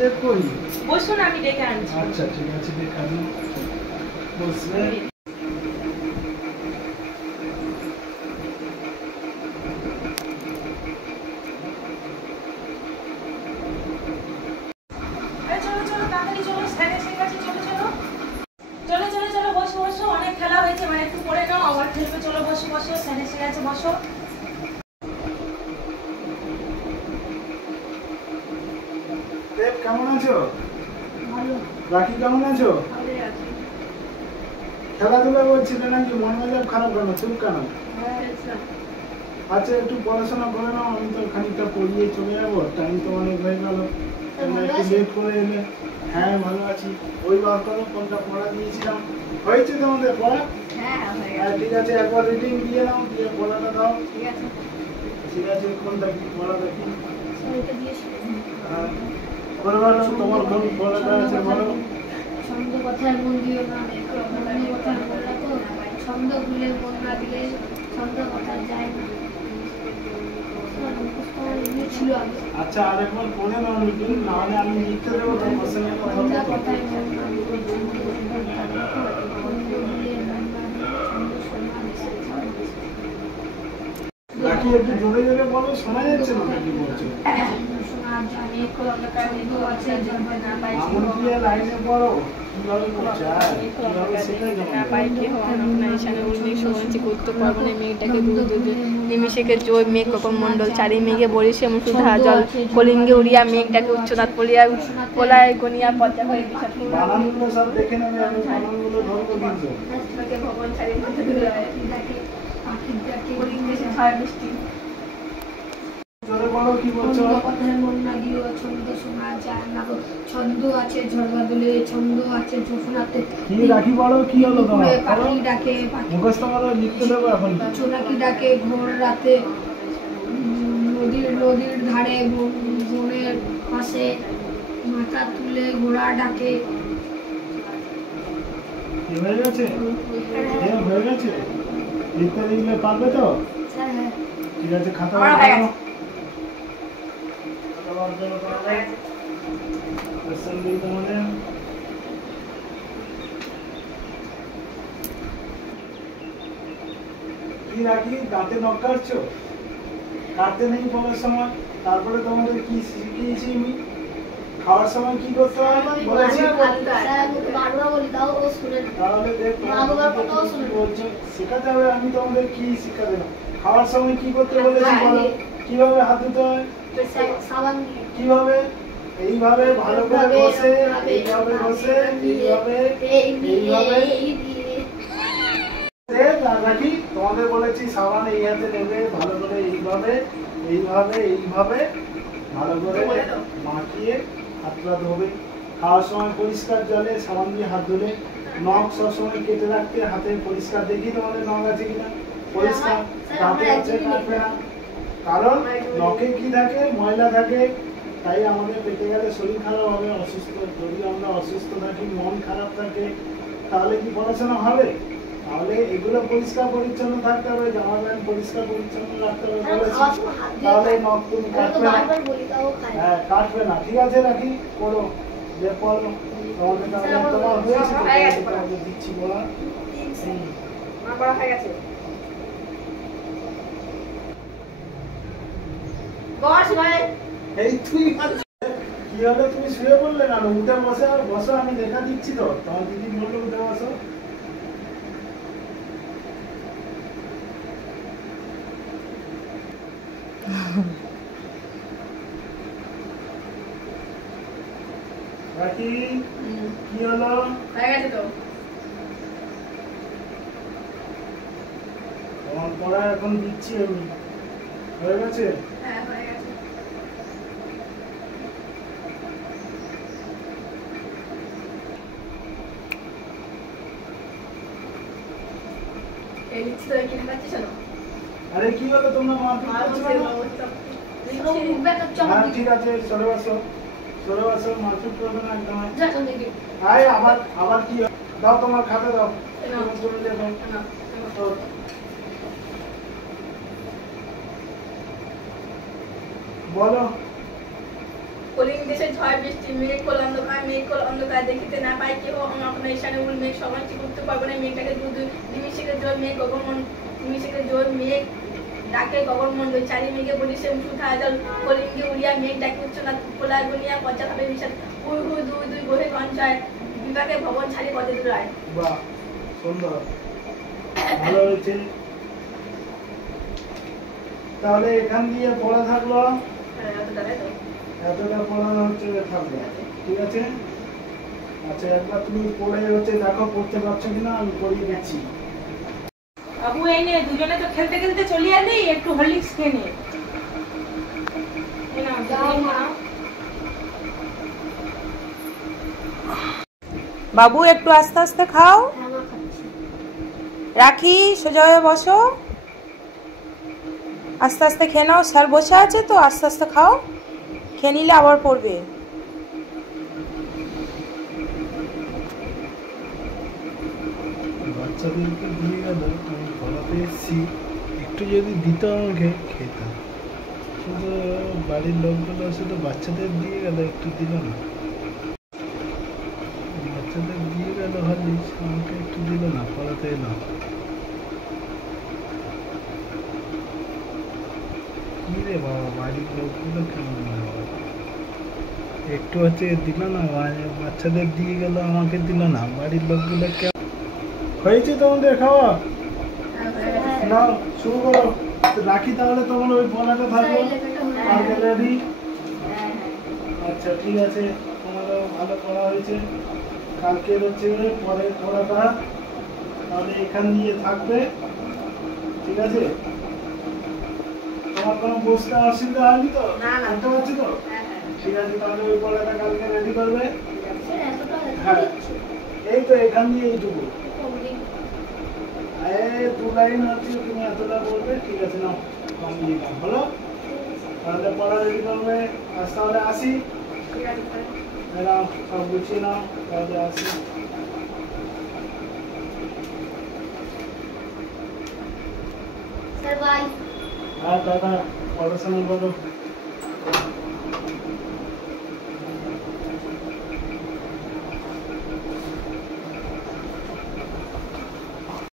দেব কই? বসুন, আমি ডেকে আনছি। আচ্ছা ঠিক আছে, ডেকে আনি। বসবে। চলো চলো তাড়াতাড়ি চলো, স্যার এসে গেছে, চলো চলো চলো চলো চলো, বসো বসো, অনেক খেলা হয়েছে, মানে একটু পড়ে নাও, আবার খেলবে, চলো বসো বসো, স্যার এসে গেছে, বসো। দেব কেমন আছো? ভালো। রাখি কেমন আছো? ভালো আছি। খেলাধুলা করছিলে নাকি? মন মেজাজ খারাপ কেন? চুপ কেন? আচ্ছা আচ্ছা একটু পড়াশোনা করে নাও, আমি তো খানিকটা পড়িয়ে চলে যাবো, টাইম তো অনেক হয়ে গেল। তোমরা একটু লেট করে এলে। হ্যাঁ ভালো আছি। ওই বার করো কোনটা পড়া দিয়েছিলাম, হয়েছে তোমাদের পড়া? হ্যাঁ হয়ে হ্যাঁ গেছে। ঠিক আছে, একবার রিডিং দিয়ে নাও, দিয়ে পড়াটা দাও। ঠিক আছে, ঠিক আছে, কোনটা কি পড়াটা কি? সবাইকে দিয়েছি। হ্যাঁ বলো বলো, তোমার কোন পড়াটা আছে বলো। ছন্দ কথায় মন দিও না, ছন্দ কথায় মন রাখো, ছন্দ ভুলে মন না দিলে ছন্দ কথা যায় না। ছিল আগে। আচ্ছা আরেকবার পড়ে নাও রিডিং, নাহলে আমি লিখতে দেবো, তো কোশ্চেনের কথা ছন্দ বলবো। কথায় মন না দিলে ছন্দ কথা রাখো, ছন্দ ভুলে মন না দিলে ছন্দ শোনা দিছে। নাকি একটু জোরে জোরে বলো, শোনা যাচ্ছে না কি বলছো? শোনা জানে ছন্দ আছে জানবে না পাই। আমন দিয়ে লাইনে পড়ো, কিভাবে যায় কিভাবে শেখাই যাবে। করতে পারবো না, মেয়েটাকে নিমিষেকে জয় মেঘ কখন মন্ডল চারি মেঘে বরিশে মুসুধারা জল কলিঙ্গে উড়িয়া মেঘটাকে উচ্চনাথ পড়িয়া কোলায় গনিয়া পচা হয়ে বিষাদ বানানগুলো সব দেখে নেবে, আমি বানানগুলো ধরবো কিন্তু। ভগবান চারি মধ্যে দূরে পাখির ডাকে কলিঙ্গে সে ছয় বৃষ্টি। জোরে বলো কি বলছো? ছন্দ কথায় মন না দিও, ছন্দ শোনা যায় না গো। ছন্দ আছে ঝড়বাদলে, ছন্দ আছে জ্যোৎস্নাতে। কি রাখি বলো, কি হলো তোমার? পাখি ডাকে, পাখি মুখস্থ করো, লিখতে দেবো এখন। চোরাকি ডাকে ভোর রাতে, নদীর ধারে বনের পাশে মাথা তুলে ঘোড়া ডাকে। কি হয়ে গেছে? হয়ে গেছে, লিখতে দিলে পারবে তো? হ্যাঁ ঠিক আছে, খাতা আমার হয়ে গেছে। কোশ্চেন দিই তোমাদের। কি রাখি, দাঁতে নখ কাটছো? কাটতে নেই পড়ার সময়। তারপরে তোমাদের কি শিখিয়েছি আমি? খাওয়ার সময় কি করতে হয় বলেছি? তাহলে দেখ কি বলছো, শেখাতে হবে। আমি তোমাদের কি শিক্ষা দিলাম? খাওয়ার সময় কি করতে বলেছি বলো? কিভাবে হাত ধুতে হয়? কিভাবে? এইভাবে ভালো করে বসে, এইভাবে বসে, এইভাবে এইভাবে। রাখি তোমাদের বলেছি সাবান এই হাতে নেবে, ভালো করে এইভাবে এইভাবে এইভাবে ভালো করে মাখিয়ে হাতটা ধোবে। খাওয়ার সময় পরিষ্কার জলে সাবান দিয়ে হাত ধুলে। নখ সবসময় কেটে রাখতে, হাতে পরিষ্কার। দেখি তোমাদের নখ আছে কিনা পরিষ্কার, দাঁতে আছে কাটবে না। কারণ নখে কি থাকে, ময়লা থাকে। তাই আমাদের পেটে গেলে শরীর খারাপ হবে, অসুস্থ। যদি আমরা অসুস্থ থাকি, মন খারাপ থাকে, তাহলে কি পড়াশোনা হবে? তাহলে এগুলো পরিষ্কার পরিচ্ছন্ন থাকতে হবে, জামা প্যান্ট পরিষ্কার পরিচ্ছন্ন রাখতে হবে বলেছি। তাহলে নখ তুমি কাটবে না। হ্যাঁ কাটবে না। ঠিক আছে রাখি, পড়ো, যে পড়ো তোমাদের। তাহলে তোমার হয়েছে তো, তোমাদের দিচ্ছি বলা। আমার পড়া হয়ে গেছে। বস ভাই, এই তুই কি হলো, তুমি শুয়ে পড়লে কেন? উঠে বসে আর বসো, আমি দেখা দিচ্ছি তো। তোমার দিদি বললো উঠে বসো। রাখি কি হলো? হয়ে গেছে তো। তোমার পড়া এখন দিচ্ছি আমি। হয়ে গেছে? হ্যাঁ হয়ে গেছে। এই লিখছি তো, এখানে পাচ্ছিস না? আরে কি হলো, তোমরা মারপিট করছো কেন? হ্যাঁ ঠিক আছে, সরে বসো, সরে বসো, মারপিট করবে না একদম। আয় আবার আবার কি দাও, তোমার খাতা দাও। চলে যাবো তো। বলো কলিং দেশে ঝড় বৃষ্টি মেঘ কোল অন্ধকার দেখিতে না পাই কেহ আপনার ঈশানে উল মেঘ সমাজটি করতে পারবো না মেঘটাকে নিমিষেকের জোর মেঘ নিমিষেকের জোর মেঘ ডাকে গগন মন্ডল চারি মেঘে বলিছে সুধা জল কলিঙ্গে উড়িয়া মেঘ ডাকে উচ্চনাথ পোলা গুনিয়া পচা ভাবে বিষাদ হুই হুই দুই দুই বহে কঞ্চয় বিভাগে ভবন ছাড়ি পদে দূরায়। বাহ, সুন্দর, ভালো হয়েছে। তাহলে এখান দিয়ে পড়া থাকলো, এতটা পড়ানো হচ্ছে থাকলো, ঠিক আছে। আচ্ছা, একবার তুমি পড়ে হচ্ছে দেখো পড়তে পারছো কিনা, আমি পড়িয়ে দিচ্ছি। বাবু এই নে, দুজনে তো খেলতে খেলতে চলে এলি, একটু হরলিক্স খেয়ে নে। এই নাও, যাও মা। বাবু একটু আস্তে আস্তে খাও। হ্যাঁ মা, খাচ্ছি। রাখি, সোজা হয়ে বসো, আস্তে আস্তে খেয়ে নাও। স্যার বসে আছে তো, আস্তে আস্তে খাও, খেয়ে নিলে আবার পড়বে। বাচ্চাদেরকে দিয়ে গেল, আমি পড়াতে এসেছি, একটু যদি দিত আমাকে খেতাম। শুধু বাড়ির লোকগুলো শুধু বাচ্চাদের দিয়ে গেল, একটু দিল না। বাচ্চাদের দিয়ে গেল হরলিক্স, আমাকে একটু দিল না, পড়াতে এলাম। কি রে বাবা, বাড়ির লোকগুলো কেমন বাবা, একটু হচ্ছে দিল না, বাচ্চাদের দিয়ে গেল আমাকে দিল না, বাড়ির লোকগুলো কেমন। হয়েছে তোমাদের খাওয়া? না, শুরু করো। রাখি তাহলে তোমার ওই পড়াটা থাকলো, কালকে রেডি। আচ্ছা ঠিক আছে, তোমারও ভালো পড়া হয়েছে। কালকে হচ্ছে পরের পড়াটা তাহলে এখান দিয়ে থাকবে, ঠিক আছে। তোমার কোনো বুঝতে অসুবিধা হয়নি তো? বুঝতে পারছি তো? ঠিক আছে, তাহলে ওই পড়াটা কালকে রেডি করবে। হ্যাঁ, এই তো এখান দিয়ে এইটুকু, দু লাইন হচ্ছে, তুমি এতটা বলবে, ঠিক আছে। নাও, আমি দিলাম, হলো। তাহলে পড়া রেডি করবে। আজ তাহলে আসি, নাও সব গুছিয়ে নাও, তাহলে আসি। Sir by. আর দাদা, পড়াশোনা করো।